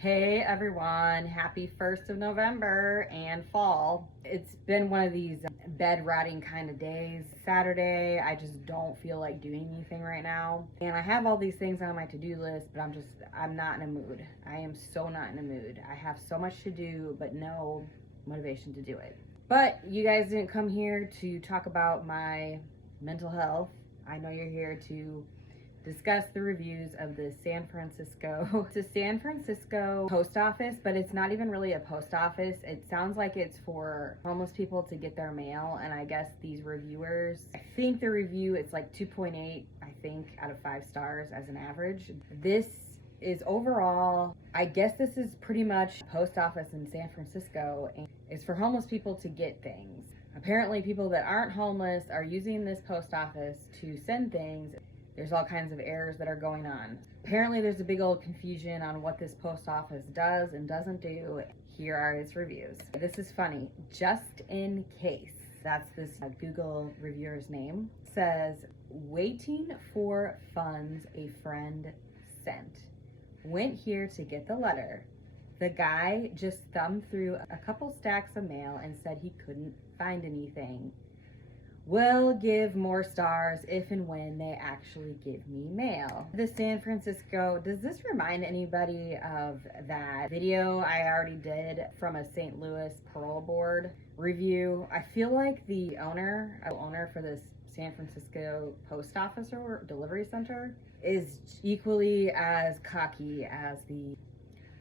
Hey everyone, happy 1st of November and fall. It's been one of these bed rotting kind of days. Saturday, I just don't feel like doing anything right now. And I have all these things on my to-do list, but I'm not in a mood. I am so not in a mood. I have so much to do, but no motivation to do it. But you guys didn't come here to talk about my mental health. I know you're here to discuss the reviews of the San Francisco. It's a San Francisco post office, but it's not even really a post office. It sounds like it's for homeless people to get their mail, and I guess these reviewers, I think the review, it's like 2.8, I think, out of 5 stars as an average. This is overall, I guess this is pretty much a post office in San Francisco, and it's for homeless people to get things. Apparently people that aren't homeless are using this post office to send things. There's all kinds of errors that are going on. Apparently there's a big old confusion on what this post office does and doesn't do. Here are its reviews. This is funny. Just in case, that's this Google reviewer's name, says, waiting for funds a friend sent. Went here to get the letter. The guy just thumbed through a couple stacks of mail and said he couldn't find anything. Will give more stars if and when they actually give me mail. The San Francisco, does this remind anybody of that video I already did from a St. Louis parole board review? I feel like the owner for this San Francisco post office or delivery center is equally as cocky as the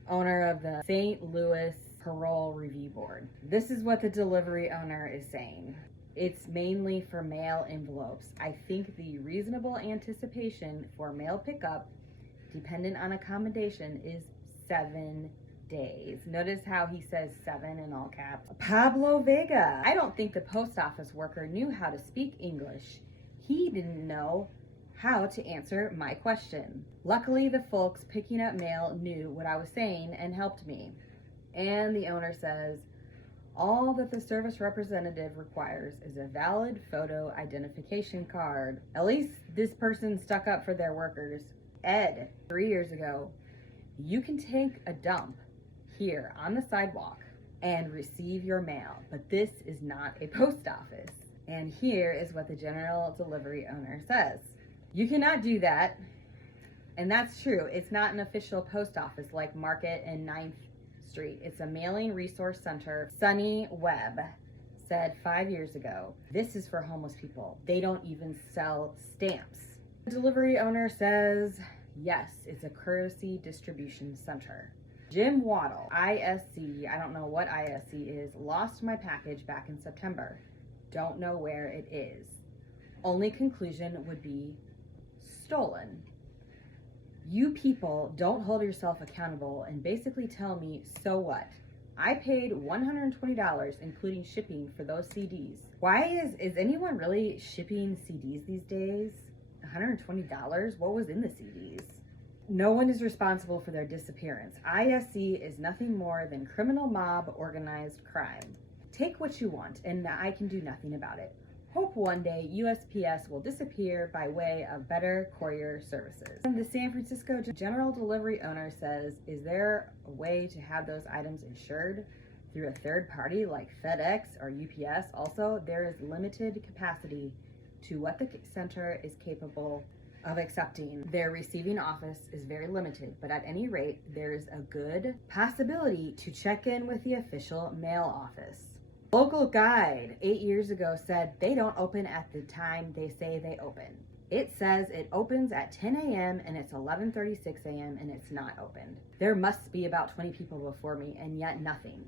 owner of the St. Louis parole review board. This is what the delivery owner is saying. It's mainly for mail envelopes. I think the reasonable anticipation for mail pickup, dependent on accommodation, is 7 days. Notice how he says 7 in all caps. Pablo Vega. I don't think the post office worker knew how to speak English. He didn't know how to answer my question. Luckily, the folks picking up mail knew what I was saying and helped me. And the owner says, all that the service representative requires is a valid photo identification card. At least this person stuck up for their workers. Ed, 3 years ago, you can take a dump here on the sidewalk and receive your mail, but this is not a post office. And here is what the general delivery owner says. You cannot do that. And that's true. It's not an official post office like Market and 9th Street. It's a mailing resource center. Sunny Webb said 5 years ago, this is for homeless people. They don't even sell stamps. The delivery owner says, yes, it's a courtesy distribution center. Jim Waddle, ISC, I don't know what ISC is, lost my package back in September. Don't know where it is. Only conclusion would be stolen. You people don't hold yourself accountable and basically tell me, so what? I paid $120 including shipping for those CDs. Why is anyone really shipping CDs these days? $120? What was in the CDs? No one is responsible for their disappearance. ISC is nothing more than criminal mob organized crime. Take what you want and I can do nothing about it. Hope one day USPS will disappear by way of better courier services. And the San Francisco general delivery owner says, is there a way to have those items insured through a third party like FedEx or UPS? Also, there is limited capacity to what the center is capable of accepting. Their receiving office is very limited, but at any rate, there's a good possibility to check in with the official mail office. Local guide 8 years ago said they don't open at the time they say they open. It says it opens at 10 a.m. and it's 11:36 a.m. and it's not opened. There must be about 20 people before me and yet nothing.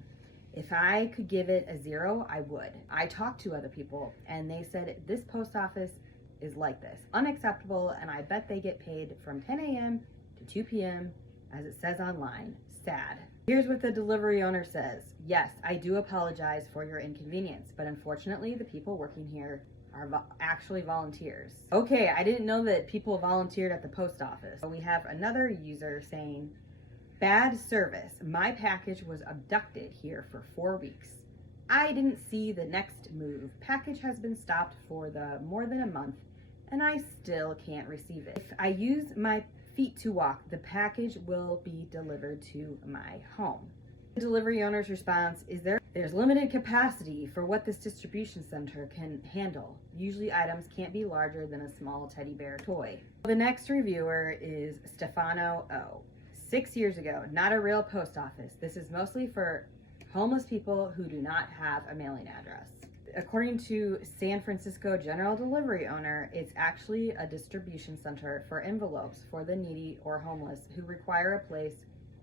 If I could give it a 0, I would. I talked to other people and they said this post office is like this. Unacceptable, and I bet they get paid from 10 a.m. to 2 p.m. as it says online. Sad. Here's what the delivery owner says. Yes, I do apologize for your inconvenience, but unfortunately the people working here are actually volunteers. Okay, I didn't know that people volunteered at the post office. We have another user saying, bad service. My package was abducted here for 4 weeks. I didn't see the next move. Package has been stopped for more than a month and I still can't receive it. If I use my feet to walk. The package will be delivered to my home. The delivery owner's response is there's limited capacity for what this distribution center can handle. Usually items can't be larger than a small teddy bear toy. The next reviewer is Stefano O. 6 years ago, not a real post office. This is mostly for homeless people who do not have a mailing address. According to San Francisco general delivery owner, it's actually a distribution center for envelopes for the needy or homeless who require a place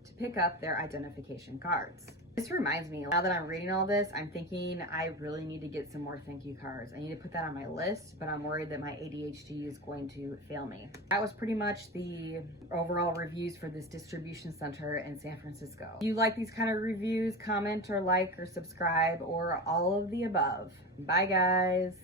to pick up their identification cards. This reminds me, now that I'm reading all this, I'm thinking I really need to get some more thank you cards. I need to put that on my list, but I'm worried that my ADHD is going to fail me. That was pretty much the overall reviews for this distribution center in San Francisco. If you like these kind of reviews, comment or like or subscribe or all of the above. Bye guys.